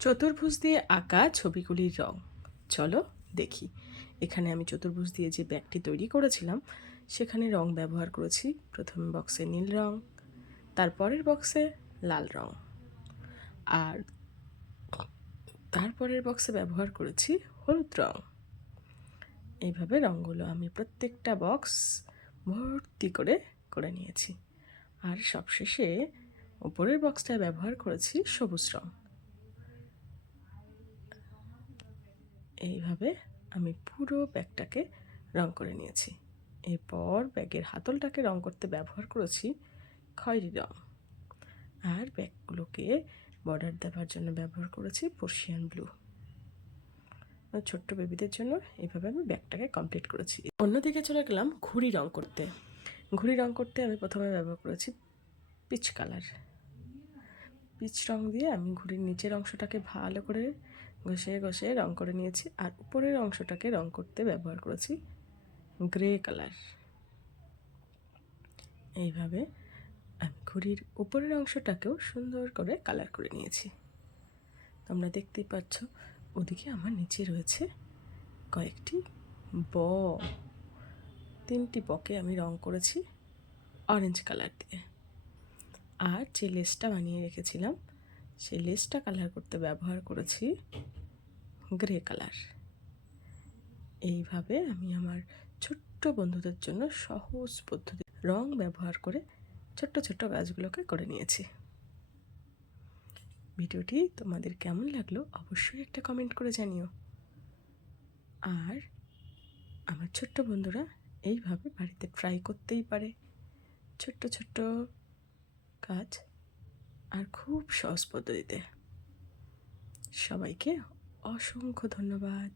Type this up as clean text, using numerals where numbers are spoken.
চতুর্ভুজ দিয়ে আঁকা ছবিগুলির রং। চলো দেখি। এখানে আমি চতুর্ভুজ দিয়ে যে ব্যাগটি তৈরি করেছিলাম সেখানে রং ব্যবহার করেছি। প্রথম বক্সে নীল রং, তারপরের বক্সে লাল রং, আর তারপরের বক্সে ব্যবহার করেছি হলুদ রং। এইভাবে রঙগুলো আমি প্রত্যেকটা বক্স ভর্তি করে করে নিয়েছি। আর সবশেষে ওপরের বক্সটায় ব্যবহার করেছি সবুজ রং। এইভাবে আমি পুরো ব্যাগটাকে রং করে নিয়েছি। এরপর ব্যাগের হাতলটাকে রং করতে ব্যবহার করেছি খয়েরি রং, আর ব্যাগগুলোকে বর্ডার দেওয়ার জন্য ব্যবহার করেছি পার্সিয়ান ব্লু। ছোট্ট বেবিদের জন্য এইভাবে আমি ব্যাগটাকে কমপ্লিট করেছি। অন্যদিকে চলে গেলাম ঘুড়ি রং করতে। ঘুড়ি রং করতে আমি প্রথমে ব্যবহার করেছি পিচ কালার। পিচ রং দিয়ে আমি ঘুড়ির নিচের অংশটাকে ভালো করে ঘষে ঘষে রং করে নিয়েছি, আর উপরের অংশটাকে রং করতে ব্যবহার করেছি গ্রে কালার। এইভাবে আমি ঘুড়ির উপরের অংশটাকেও সুন্দর করে কালার করে নিয়েছি। তোমরা দেখতেই পাচ্ছ ওদিকে আমার নিচে রয়েছে কয়েকটি ব। 3টি বকে আমি রং করেছি অরেঞ্জ কালার দিয়ে। আর যে লেসটা বানিয়ে রেখেছিলাম সেই লেসটা কালার করতে ব্যবহার করেছি গ্রে কালার। এইভাবে আমি আমার ছোট্ট বন্ধুদের জন্য সহজ পদ্ধতি রং ব্যবহার করে ছোট্ট ছোট্ট গাছগুলোকে করে নিয়েছি। ভিডিওটি তোমাদের কেমন লাগলো অবশ্যই একটা কমেন্ট করে জানিও। আর আমার ছোট্ট বন্ধুরা এইভাবে বাড়িতে ট্রাই করতেই পারে ছোট্ট ছোট্ট কাজ, আর খুব সহজ পদ্ধতিতে। সবাইকে অসংখ্য ধন্যবাদ।